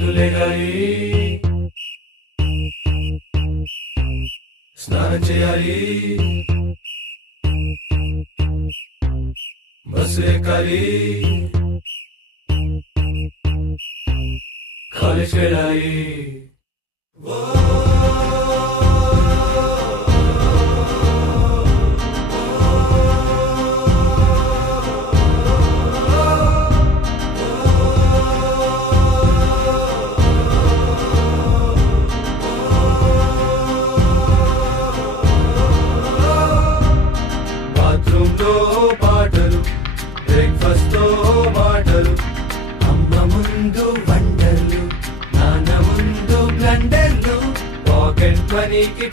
పొద్దులేగాలి స్నానం చేయాలి బస్సు ఎక్కాలి కాలేజ్ వెళ్ళాలి పాటలు బ్రేక్ఫాస్ట్ తో మాటలు అమ్మ ముందు వండర్లు నాన్న ముందు బ్లండర్లు పాకెట్ మనీకి